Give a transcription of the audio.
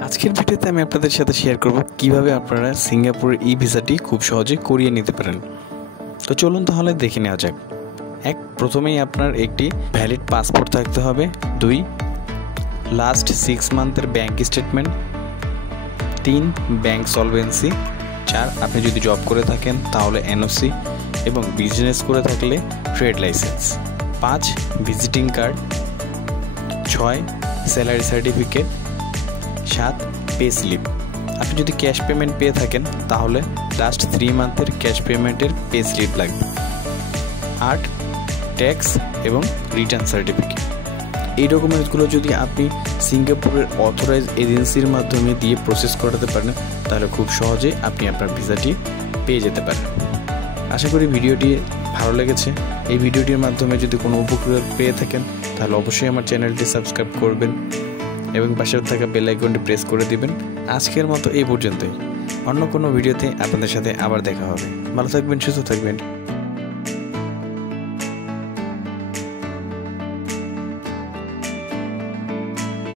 আজকের ভিডিওতে আমি আপনাদের সাথে শেয়ার করব কিভাবে আপনারা সিঙ্গাপুরের ই ভিসাটি খুব সহজে করিয়ে নিতে পারেন। তো চলুন তাহলে দেখে নেওয়া যাক। প্রথমেই আপনার একটি ভ্যালিড পাসপোর্ট থাকতে হবে। 2 লাস্ট 6 মান্থের ব্যাংক স্টেটমেন্ট। 3 bank solvency. 4 আপনি যদি জব করে থাকেন তাহলে এনওসি এবং বিজনেস করে থাকলে trade licence. 5 visiting card. 6 salary certificate. 7 pay slip. আপনি যদি ক্যাশ পেমেন্ট পেয়ে থাকেন তাহলে লাস্ট 3 মান্থের ক্যাশ পেমেন্টের পে স্লিপ লাগবে। 8 ট্যাক্স এবং রিটার্ন সার্টিফিকেট। এই ডকুমেন্টসগুলো যদি আপনি সিঙ্গাপুরের অথরাইজ এজেন্সির মাধ্যমে দিয়ে প্রসেস করাতে পারেন তাহলে খুব সহজে আপনি আপনার ভিসাটি পেয়ে যেতে পারেন। আশা করি ভিডিওটি ভালো লেগেছে। এই ভিডিওটির মাধ্যমে যদি কোনো উপকার পেয়ে থাকেন তাহলে অবশ্যই আমার চ্যানেলটি সাবস্ক্রাইব করবেন এবং পাশে থাকা বেল আইকনটি প্রেস করে দিবেন। আজকের মতো এই পর্যন্তই। অন্য কোনো ভিডিওতে আপনাদের সাথে আবার দেখা হবে। ভালো থাকবেন, সুস্থ থাকবেন।